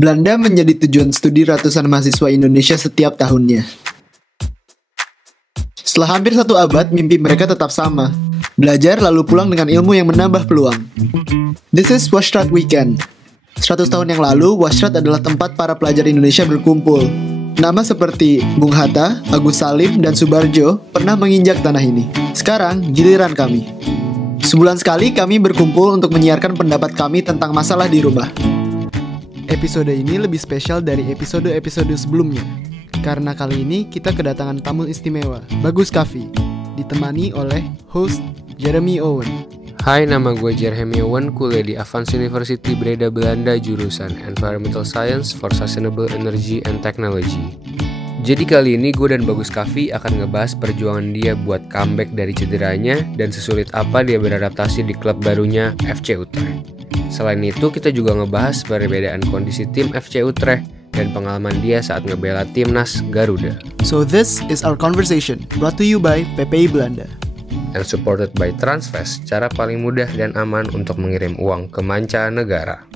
Belanda menjadi tujuan studi ratusan mahasiswa Indonesia setiap tahunnya. Setelah hampir 1 abad, mimpi mereka tetap sama. Belajar lalu pulang dengan ilmu yang menambah peluang. This is Washrat Weekend. 100 tahun yang lalu, Washrat adalah tempat para pelajar Indonesia berkumpul. Nama seperti Bung Hatta, Agus Salim, dan Subarjo pernah menginjak tanah ini. Sekarang, giliran kami. Sebulan sekali kami berkumpul untuk menyiarkan pendapat kami tentang masalah di rumah. Episode ini lebih spesial dari episode-episode sebelumnya. Karena kali ini kita kedatangan tamu istimewa, Bagus Kavi, ditemani oleh host Jeremy Owen. Hai, nama gue Jeremy Owen, kuliah di Avans University Breda, Belanda, jurusan Environmental Science for Sustainable Energy and Technology. Jadi kali ini gue dan Bagus Kavi akan ngebahas perjuangan dia buat comeback dari cederanya dan sesulit apa dia beradaptasi di klub barunya FC Utrecht. Selain itu, kita juga ngebahas perbedaan kondisi tim FC Utrecht dan pengalaman dia saat ngebela timnas Garuda. So this is our conversation, brought to you by PPI Belanda. And supported by Transfest, cara paling mudah dan aman untuk mengirim uang ke mancanegara.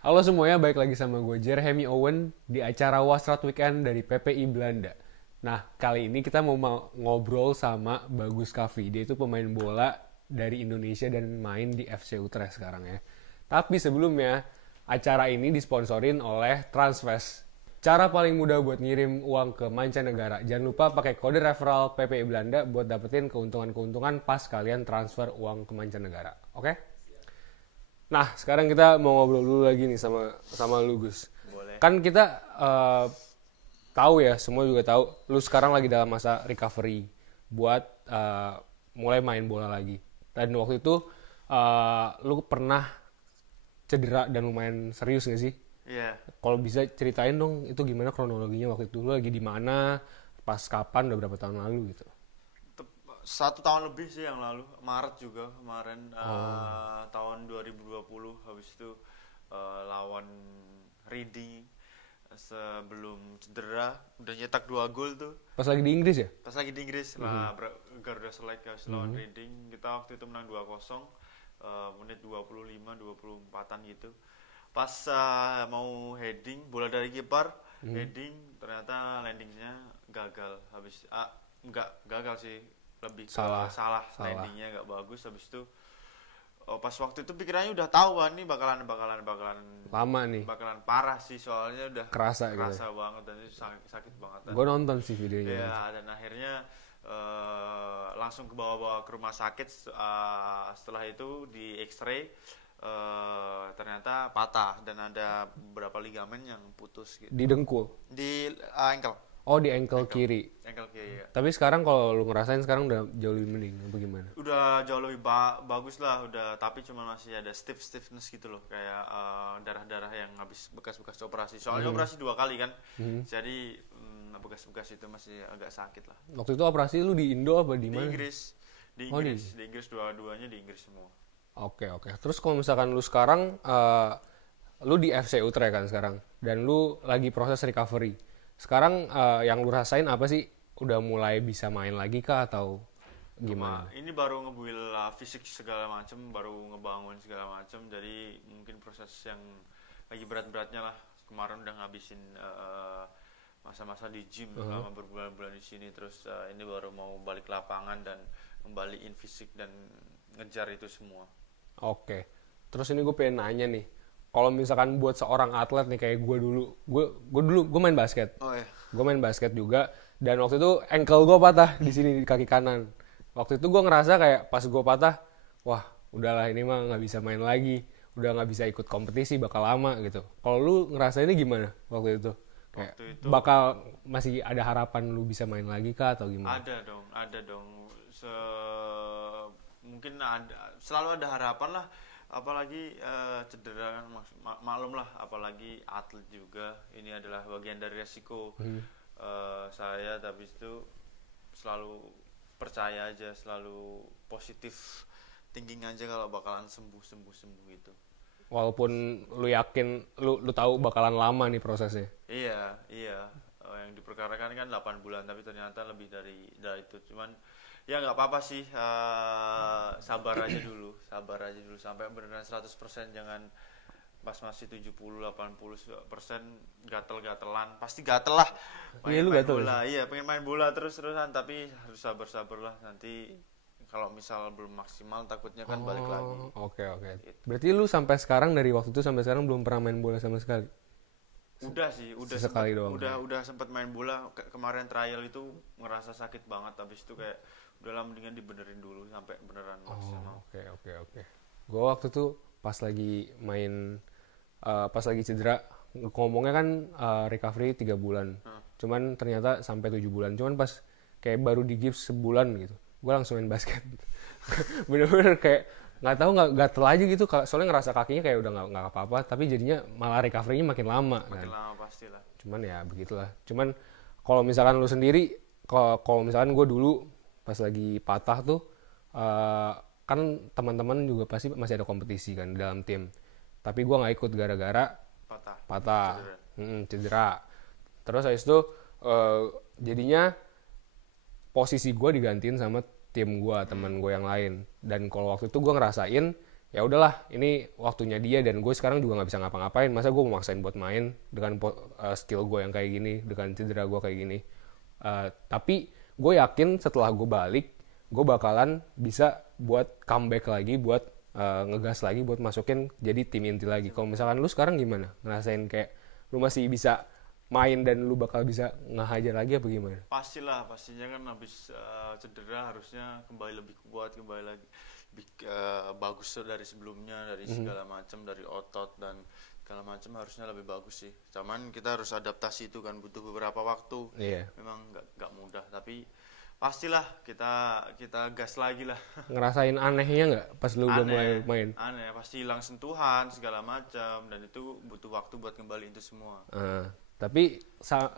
Halo semuanya, balik lagi sama gue Jeremy Owen di acara Washrat Weekend dari PPI Belanda. Nah, kali ini kita mau ngobrol sama Bagus Kavi. Dia itu pemain bola dari Indonesia dan main di FC Utrecht sekarang ya. Tapi sebelumnya, acara ini disponsorin oleh Transfest. Cara paling mudah buat ngirim uang ke mancanegara. Jangan lupa pakai kode referral PPI Belanda buat dapetin keuntungan-keuntungan pas kalian transfer uang ke mancanegara. Oke? Nah, sekarang kita mau ngobrol dulu lagi nih sama lu, Gus. Boleh. Kan kita tahu ya, semua juga tahu, lu sekarang lagi dalam masa recovery buat mulai main bola lagi. Dan waktu itu lu pernah cedera dan lumayan serius gak sih? Iya. Kalau bisa ceritain dong itu gimana kronologinya waktu itu, lu lagi di mana, pas kapan, udah berapa tahun lalu gitu? 1 tahun lebih sih yang lalu, Maret juga kemarin, tahun 2020. Habis itu lawan Reading sebelum cedera udah nyetak 2 gol tuh. Pas lagi di Inggris ya? Pas lagi di Inggris lah, Garuda Select lawan Reading. Kita waktu itu menang 2-0, menit 25-24an gitu. Pas mau heading, bola dari kiper, heading, ternyata landingnya gagal. Habis enggak gagal sih, lebih ke salah. Landingnya enggak bagus. Habis itu pas waktu itu pikirannya udah tahu kan nih bakalan Lama nih. Bakalan parah sih, soalnya udah Kerasa gitu. banget dan itu sakit banget. Gue nonton sih videonya. Iya, dan akhirnya langsung ke bawa ke rumah sakit. Setelah itu di X-ray, ternyata patah dan ada beberapa ligamen yang putus gitu. Di dengkul? Di ankle. Oh, di ankle kiri. Ankle kiri ya. Tapi sekarang kalau lu ngerasain sekarang udah jauh lebih mending apa gimana? Udah jauh lebih bagus lah, tapi cuma masih ada stiffness gitu loh, kayak darah-darah yang habis bekas-bekas operasi. Soalnya operasi 2 kali kan. Jadi bekas-bekas itu masih agak sakit lah. Waktu itu operasi lu di Indo apa di mana? Di Inggris. Di Inggris dua-duanya di Inggris semua. Oke. Terus kalau misalkan lu sekarang lu di FC Utrecht kan sekarang dan lu lagi proses recovery. Sekarang yang lu rasain apa sih? Udah mulai bisa main lagi kah atau gimana? Ini baru ngebuild fisik segala macam, baru ngebangun segala macam. Jadi mungkin proses yang lagi berat-beratnya lah. Kemarin udah ngabisin masa-masa di gym selama berbulan-bulan di sini. Terus ini baru mau balik lapangan dan kembaliin fisik dan ngejar itu semua. Oke. Terus ini gue pengen nanya nih. Kalau misalkan buat seorang atlet nih kayak gue dulu main basket. Oh ya. Gue main basket juga dan waktu itu ankle gue patah di sini di kaki kanan. Waktu itu gue ngerasa kayak pas gue patah, wah udahlah ini mah nggak bisa main lagi, udah nggak bisa ikut kompetisi, bakal lama gitu. Kalau lu ngerasainnya gimana waktu itu? Kayak bakal masih ada harapan lu bisa main lagi kah atau gimana? Ada dong. Mungkin selalu ada harapan lah. Apalagi cedera kan, maklum lah, apalagi atlet juga, ini adalah bagian dari resiko saya. Tapi itu selalu percaya aja, selalu positif thinking aja kalau bakalan sembuh gitu. Walaupun lu yakin lu tahu bakalan lama nih prosesnya. Iya. Yang diperkarakan kan 8 bulan, tapi ternyata lebih dari itu. Cuman ya nggak apa-apa sih, sabar aja dulu sampai beneran 100%. Jangan pas masih 70-80% gatel-gatelan, pasti gatel lah. Iya, lu main gatel bola. Iya, pengen main bola terus-terusan, tapi harus sabar-sabar lah, nanti kalau misal belum maksimal takutnya kan balik lagi. Oke. Berarti lu sampai sekarang, dari waktu itu sampai sekarang belum pernah main bola sama sekali? Udah sih, Sekali doang. udah sempat main bola. Kemarin trial itu ngerasa sakit banget, habis itu kayak udahlah mendingan dibenerin dulu sampai beneran maksimal. Oke. Gue waktu itu pas lagi main, pas lagi cedera, ngomongnya kan recovery 3 bulan. Cuman ternyata sampai 7 bulan. Cuman pas kayak baru di gips sebulan gitu, gue langsung main basket. Bener-bener kayak nggak gatel aja gitu, soalnya ngerasa kakinya kayak udah nggak apa-apa, tapi jadinya malah recovery-nya makin lama kan. Lama pastilah. Cuman ya begitulah. Cuman kalau misalkan lu sendiri, kalau misalkan gue dulu pas lagi patah tuh, kan teman-teman juga pasti masih ada kompetisi kan dalam tim, tapi gue nggak ikut gara-gara patah. Cedera. Terus habis itu jadinya posisi gue digantiin sama tim gue, teman gue yang lain. Dan kalau waktu itu gue ngerasain ya udahlah, ini waktunya dia, dan gue sekarang juga nggak bisa ngapa-ngapain. Masa gue mau maksain buat main dengan skill gue yang kayak gini, dengan cedera gue kayak gini. Tapi gue yakin setelah gue balik, gue bakalan bisa buat comeback lagi, buat ngegas lagi, buat masukin jadi tim inti lagi. Kalau misalkan lu sekarang gimana? Ngerasain kayak lu masih bisa main dan lu bakal bisa ngehajar lagi apa gimana? Pastilah, pastinya kan habis cedera harusnya kembali lebih kuat, kembali lagi lebih bagus dari sebelumnya, dari segala macam, dari otot dan segala macam harusnya lebih bagus sih. Cuman kita harus adaptasi, itu kan butuh beberapa waktu. Memang nggak mudah, tapi pastilah kita gas lagi lah. Ngerasain anehnya nggak pas lu udah mulai main? Aneh, pasti hilang sentuhan segala macam, dan itu butuh waktu buat kembali itu semua. Tapi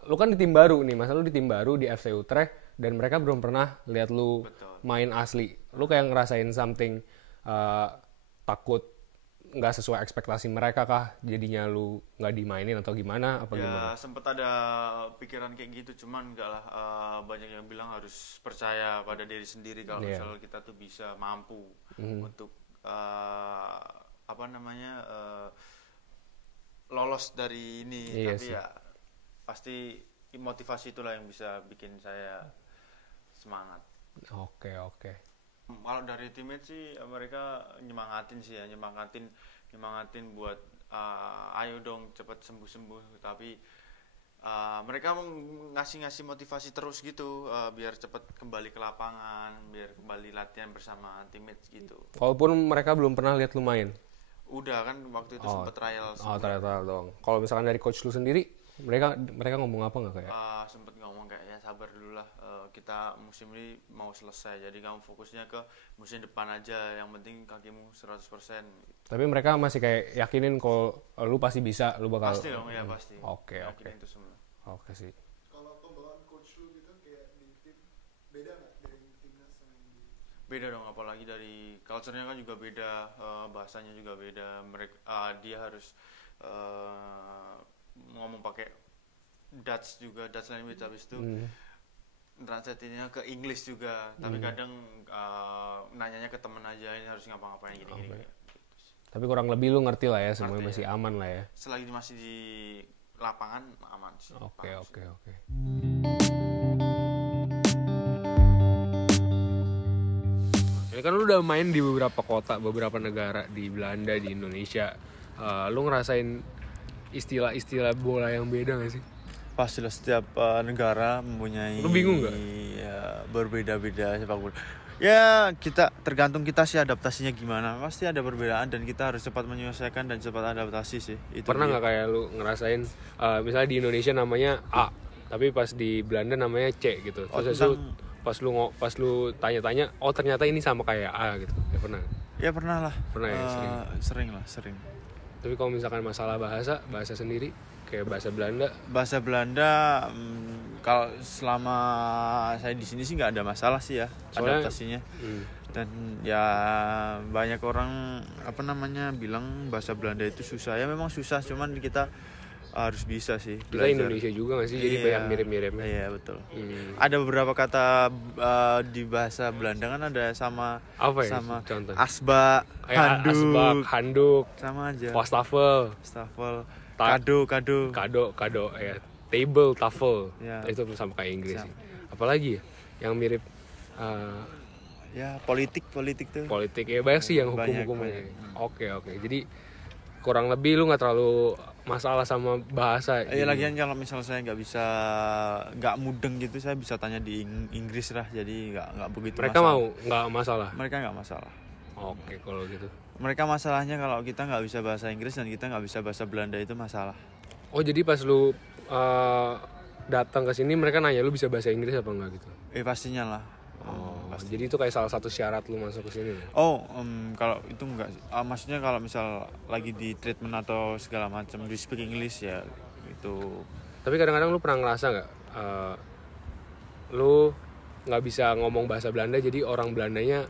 lu kan di tim baru nih, masa lu di tim baru di FC Utrecht dan mereka belum pernah lihat lu main asli. Lu kayak ngerasain something, takut nggak sesuai ekspektasi mereka kah? Jadinya lu nggak dimainin atau gimana? Apa gimana? Ya sempet ada pikiran kayak gitu, cuman enggak lah. Banyak yang bilang harus percaya pada diri sendiri kalau misalnya kita tuh bisa mampu untuk lolos dari ini. Tapi sih, ya pasti motivasi itulah yang bisa bikin saya semangat. Oke. Kalau dari teammate sih mereka nyemangatin buat ayo dong cepet sembuh. Tapi mereka ngasih motivasi terus gitu, biar cepet kembali ke lapangan, biar kembali latihan bersama teammates gitu. Walaupun mereka belum pernah lihat lu main. Udah kan waktu itu sempet trial. Trial dong. Kalau misalkan dari coach lu sendiri, mereka ngomong apa nggak kayak? Sempet ngomong kayak ya sabar dulu lah, kita musim ini mau selesai, jadi kamu fokusnya ke musim depan aja, yang penting kakimu 100%. Tapi mereka masih kayak yakinin kalau lu pasti bisa, lu bakal. Pasti dong, ya pasti. Oke. Itu semua. Oke sih. Kalau pembawaan coach lu gitu kayak di tim beda nggak dari timnas sama di? Beda dong, apalagi dari culture-nya kan juga beda, bahasanya juga beda. Dia harus ngomong pakai Dutch language, habis itu translate-nya ke English juga. Tapi kadang nanyanya ke temen aja, ini harus ngapa-ngapain gini. Tapi kurang lebih lu ngerti lah ya, semuanya masih aman lah ya. Selagi masih di lapangan aman sih. Oke. Ini kan lu udah main di beberapa kota, beberapa negara, di Belanda, di Indonesia. Lu ngerasain istilah-istilah bola yang beda gak sih? Pastilah, setiap negara mempunyai. Lu bingung gak? Ya, berbeda-beda sepak bola. Ya tergantung kita sih adaptasinya gimana. Pasti ada perbedaan dan kita harus cepat menyelesaikan dan cepat adaptasi sih. Pernah nggak kayak lu ngerasain misalnya di Indonesia namanya A, tapi pas di Belanda namanya C gitu. Terus pas lu tanya-tanya, oh ternyata ini sama kayak A gitu. Ya pernah? Ya pernah lah. Pernah ya, sering. Tapi kalau misalkan masalah bahasa sendiri, kayak bahasa Belanda, kalau selama saya di sini sih nggak ada masalah sih ya. Soalnya, adaptasinya. Dan ya banyak orang bilang bahasa Belanda itu susah. Ya memang susah, cuman kita harus bisa sih Kita belajar. Indonesia juga nggak sih, jadi banyak mirip-miripnya. Iya betul. Ada beberapa kata di bahasa Belanda kan ada sama Apa ya sama contoh? asbak, Kayak handuk, asbak, handuk, sama aja. wastafel, Stafel, Ta- kado. kado ya, table, tafel. Ya. Itu sama kayak Inggris Sama. sih. Apalagi ya yang mirip Ya politik tuh. politik ya, banyak sih yang Banyak. hukum-hukumnya. Oke. Jadi kurang lebih lu nggak terlalu masalah sama bahasa. Iya lagian kalau misal saya nggak mudeng gitu, saya bisa tanya di Inggris lah, jadi nggak begitu. Mereka masalah. mau nggak masalah. Mereka nggak masalah. Oke kalau gitu. Mereka masalahnya kalau kita nggak bisa bahasa Inggris dan kita nggak bisa bahasa Belanda itu masalah. Oh jadi pas lu datang ke sini mereka nanya lu bisa bahasa Inggris apa enggak gitu? Pastinya lah. Oh, jadi itu kayak salah satu syarat lu masuk ke sini ya? Oh, kalau itu enggak sih. Maksudnya kalau misal lagi di treatment atau segala macam di speak English ya itu. Tapi kadang-kadang lu pernah ngerasa nggak lu nggak bisa ngomong bahasa Belanda jadi orang Belandanya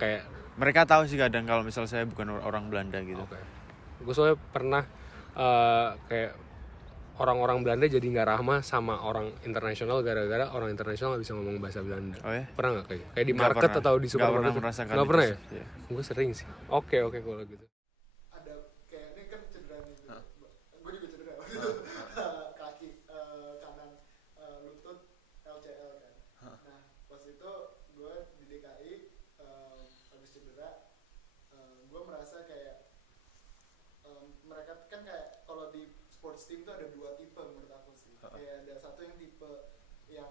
kayak Mereka tahu sih kadang kalau misal saya bukan orang Belanda gitu. oke. Gue soalnya pernah kayak orang-orang Belanda jadi nggak ramah sama orang internasional gara-gara orang internasional nggak bisa ngomong bahasa Belanda. Oh ya? Pernah nggak kayak di Nggak market pernah. atau di Nggak supermarket? pernah merasakan Nggak itu pernah ya? sih, iya. Gue sering sih. Oke kalau gitu. Ada kayak ini kan cedera nih, gue juga cedera kaki kanan lutut LCL kan. Nah pas itu gue di DKI habis cedera, gue merasa kayak mereka kan kayak kalau di sports team tuh ada dua tipe menurut aku sih. Kayak ada satu yang tipe yang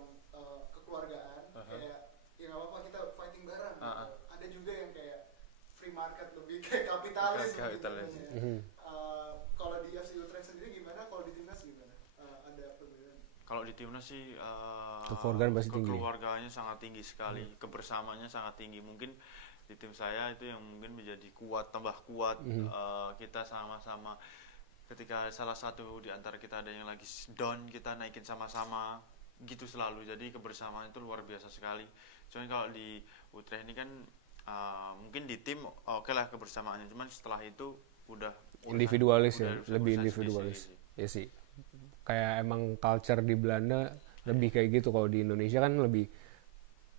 kekeluargaan, kayak ya nggak apa-apa kita fighting bareng. Gitu. Ada juga yang kayak free market, lebih kayak kapitalis. Kapitalis. Gitu. Kalau di FC Utrecht sendiri gimana? Kalau di timnas gimana? Ada perbedaan? Kalau di timnas sih Kekeluargaan pasti tinggi. kekeluargaannya sangat tinggi sekali, kebersamaannya sangat tinggi. Mungkin di tim saya itu yang mungkin menjadi tambah kuat. Kita sama-sama. Ketika salah satu di antara kita ada yang lagi down, kita naikin sama-sama gitu selalu. Jadi kebersamaan itu luar biasa sekali. Cuman kalau di Utrecht ini kan mungkin di tim oke lah kebersamaannya. Cuman setelah itu udah Individualis ya, udah lebih urusan individualis. sendiri. Ya sih. Kayak emang culture di Belanda lebih kayak gitu. Kalau di Indonesia kan lebih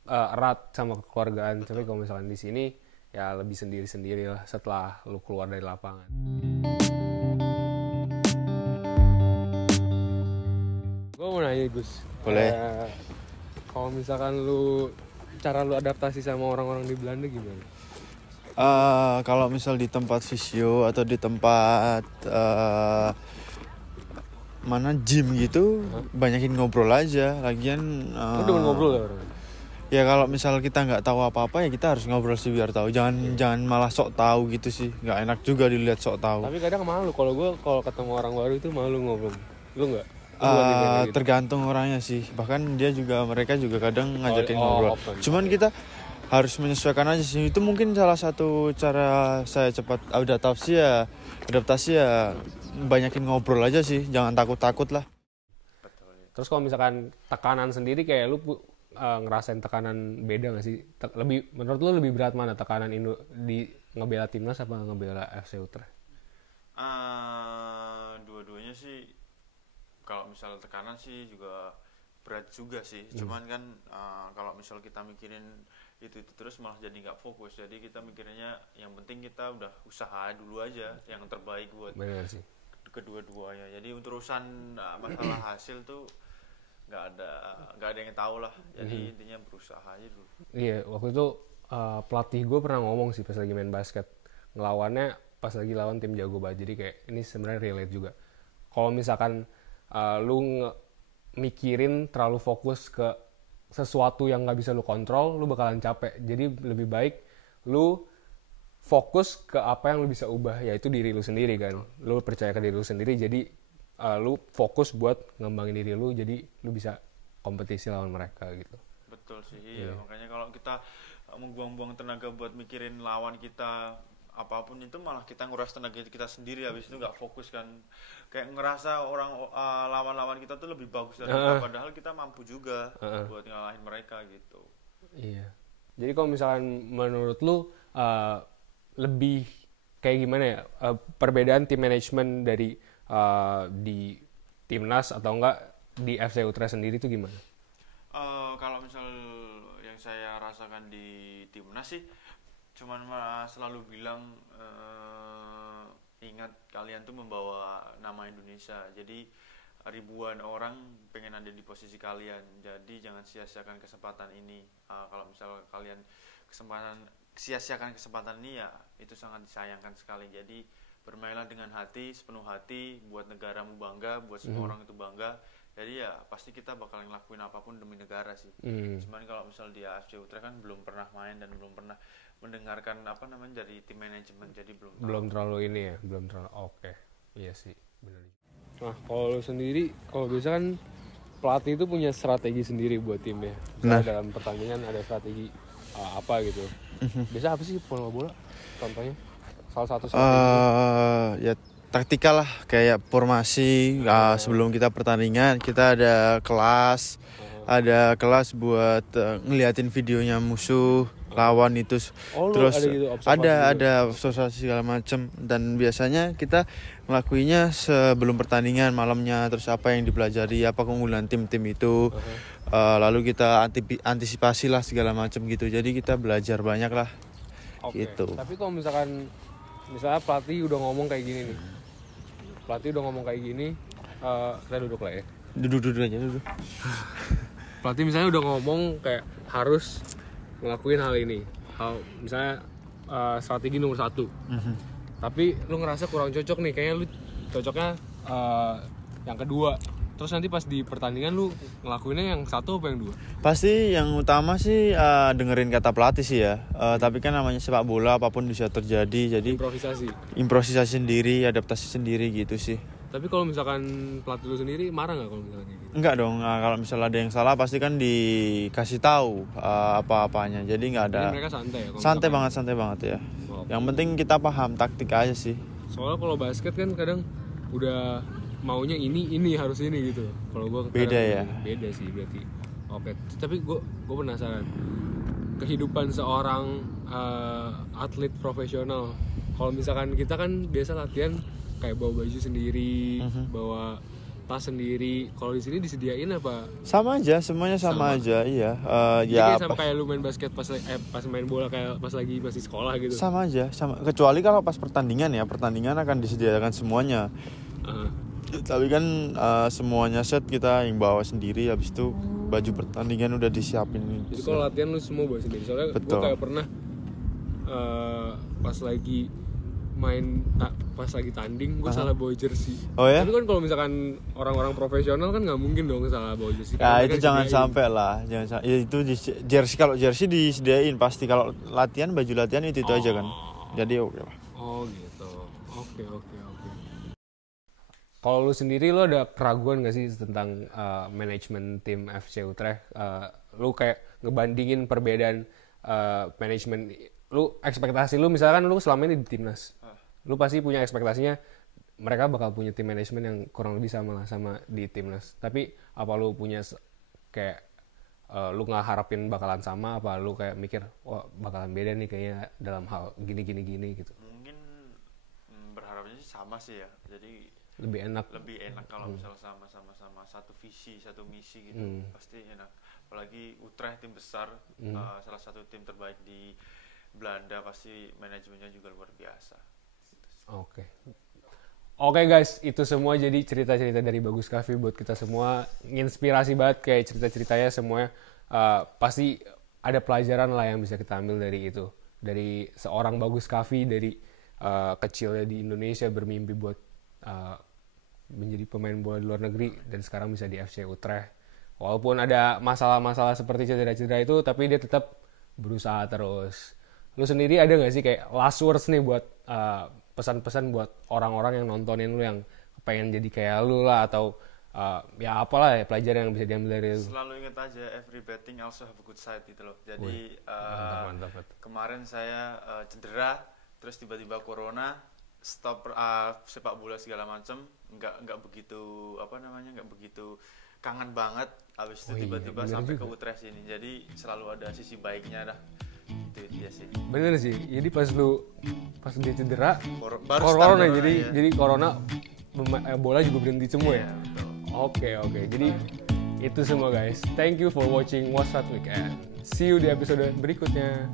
erat sama kekeluargaan. Tapi kalau misalkan di sini ya lebih sendiri-sendiri lah setelah lu keluar dari lapangan. Gue mau nanya Gus. Boleh. Kalau misalkan cara lu adaptasi sama orang-orang di Belanda gimana? Kalau misal di tempat fisio atau di tempat mana gym gitu, banyakin ngobrol aja. Lagian Lu demen ngobrol ya orang? ya kalau misal kita nggak tahu apa-apa ya kita harus ngobrol sih biar tahu. Jangan malah sok tahu gitu sih. Nggak enak juga dilihat sok tahu. Tapi kadang malu. Kalau ketemu orang baru itu malu ngobrol. Lu nggak? Tergantung orangnya sih. Bahkan mereka juga kadang ngajakin ngobrol. Open. Cuman kita harus menyesuaikan aja sih. Itu mungkin salah satu cara saya cepat adaptasi ya banyakin ngobrol aja sih. Jangan takut-takut lah. Terus kalau misalkan tekanan sendiri kayak lu ngerasain tekanan beda nggak sih? Menurut lu lebih berat mana, tekanan di ngebela timnas apa ngebela FC Utrecht? Dua-duanya sih. Kalau misal tekanan sih juga berat juga sih. Cuman kan kalau misal kita mikirin itu terus malah jadi nggak fokus. Jadi kita mikirnya yang penting kita udah usaha dulu aja yang terbaik buat Benar sih. kedua-duanya. Jadi untuk urusan masalah hasil tuh nggak ada yang tahu lah. Jadi intinya berusaha aja dulu. Iya, waktu itu pelatih gue pernah ngomong sih pas lagi main basket, ngelawannya pas lagi lawan tim jago banget. Jadi kayak ini sebenarnya relate juga. Kalau misalkan lu mikirin terlalu fokus ke sesuatu yang nggak bisa lu kontrol, lu bakalan capek. Jadi lebih baik lu fokus ke apa yang lu bisa ubah, yaitu diri lu sendiri kan. Lu percaya ke diri lu sendiri, jadi lu fokus buat ngembangin diri lu, jadi lu bisa kompetisi lawan mereka gitu. Betul sih, iya. Makanya kalau kita membuang-buang tenaga buat mikirin lawan kita apapun itu, malah kita nguras tenaga kita sendiri, habis itu nggak fokus kan. Kayak ngerasa lawan-lawan kita tuh lebih bagus dari kita, padahal kita mampu juga buat ngalahin mereka gitu. Iya. Jadi kalau misalkan menurut lu lebih kayak gimana ya perbedaan tim manajemen dari di timnas atau enggak di FC Utrecht sendiri itu gimana? Kalau misal yang saya rasakan di timnas sih, cuman selalu bilang ingat kalian tuh membawa nama Indonesia. Jadi ribuan orang pengen ada di posisi kalian. Jadi jangan sia-siakan kesempatan ini. Kalau misal kalian sia-siakan kesempatan ini ya itu sangat disayangkan sekali. Jadi bermainlah dengan hati, sepenuh hati, buat negaramu bangga, buat semua orang itu bangga. Jadi ya pasti kita bakal ngelakuin apapun demi negara sih. Cuman kalau misal di AFC Utrecht kan belum pernah main dan belum pernah mendengarkan dari tim manajemen, jadi belum terlalu ini ya, belum terlalu oke. Iya sih, benar. Nah, kalau lu sendiri, kalau biasa kan pelatih itu punya strategi sendiri buat timnya. Misalnya dalam pertandingan ada strategi apa gitu. Biasa apa sih bola contohnya? Salah satu strategi. Ya taktikal lah, kayak formasi. Sebelum kita pertandingan kita ada kelas buat ngeliatin videonya musuh lawan itu. Terus ada observasi segala macam, dan biasanya kita ngelakuinya sebelum pertandingan malamnya. Terus apa yang dipelajari, apa keunggulan tim-tim itu, lalu kita antisipasi lah segala macam gitu. Jadi kita belajar banyak lah. Gitu. Tapi kalau misalnya pelatih udah ngomong kayak gini nih, kita duduk lah ya. Duduk aja. Pelatih misalnya udah ngomong kayak harus ngelakuin hal ini, misalnya strategi nomor 1. Tapi lu ngerasa kurang cocok nih, kayaknya lu cocoknya yang kedua. Terus nanti pas di pertandingan lu ngelakuinnya yang satu apa yang dua? Pasti yang utama sih dengerin kata pelatih sih ya. Tapi kan namanya sepak bola, apapun bisa terjadi. Jadi improvisasi sendiri, adaptasi sendiri gitu sih. Tapi kalau misalkan pelatih lu sendiri marah nggak kalau misalkan gitu? Enggak dong. Kalau misalnya ada yang salah pasti kan dikasih tahu apa-apanya. Jadi nggak ada. Jadi mereka santai ya? Santai banget ya. Yang penting kita paham taktik aja sih. Soalnya kalau basket kan kadang udah maunya ini harus ini gitu. Kalau gue beda ya. Beda sih berarti. Oke. Tapi gue penasaran kehidupan seorang atlet profesional. Kalau misalkan kita kan biasa latihan kayak bawa baju sendiri, bawa tas sendiri. Kalau di sini disediain apa? Sama aja, semuanya sama aja, iya. Ya sama kayak lu main basket pas main bola kayak pas lagi masih sekolah gitu. Sama aja, sama. Kecuali kalau pas pertandingan akan disediakan semuanya. Tapi kan semuanya set kita yang bawa sendiri. Habis itu baju pertandingan udah disiapin. Jadi kalau latihan lu semua bawa sendiri. Soalnya gue kayak pernah pas lagi tanding gue salah bawa jersey. Oh ya? Tapi kan kalau misalkan orang-orang profesional kan nggak mungkin dong salah bawa jersey. Ya itu jangan sampai lah, Ya itu jersey, kalau jersey disediain pasti. Kalau latihan, baju latihan itu aja kan. Jadi oke lah. Oh gitu. Oke. Kalau lu sendiri, lu ada keraguan nggak sih tentang manajemen tim FC Utrecht? Lu kayak ngebandingin perbedaan manajemen. Lu ekspektasi lu misalkan lu selama ini di timnas, lu pasti punya ekspektasinya mereka bakal punya tim manajemen yang kurang lebih sama di timnas. Tapi apa lu punya kayak lu nggak harapin bakalan sama, apa lu kayak mikir wah bakalan beda nih kayaknya dalam hal gini gitu? Mungkin berharapnya sih sama sih ya. Jadi lebih enak kalau misal sama-sama satu visi, satu misi gitu. Pasti enak. Apalagi Utrecht tim besar, salah satu tim terbaik di Belanda, pasti manajemennya juga luar biasa. Oke guys, itu semua jadi cerita-cerita dari Bagus Kavi buat kita semua. Nginspirasi banget kayak cerita-ceritanya semuanya. Pasti ada pelajaran lah yang bisa kita ambil dari itu. Dari seorang Bagus Kavi dari kecilnya di Indonesia bermimpi buat menjadi pemain bola di luar negeri dan sekarang bisa di FC Utrecht. Walaupun ada masalah-masalah seperti cedera-cedera itu, tapi dia tetap berusaha terus. Lu sendiri ada gak sih kayak last words nih buat pesan-pesan buat orang-orang yang nontonin lu yang pengen jadi kayak lu lah, atau ya apalah ya pelajaran yang bisa diambil dari lu? Selalu ingat aja, every bad thing also have a good side gitu loh. Jadi mantap. Kemarin saya cedera, terus tiba-tiba corona, stop sepak bola segala macam, nggak begitu kangen banget. Habis itu tiba-tiba sampai ke Utrecht sini. Jadi selalu ada sisi baiknya dah. Itu dia sih. Bener sih. Jadi pas dia cedera, baru corona jadi corona bola juga berhenti semua ya. Iya, betul. Oke. Jadi itu semua guys. Thank you for watching Wasrat Weekend. See you di episode berikutnya.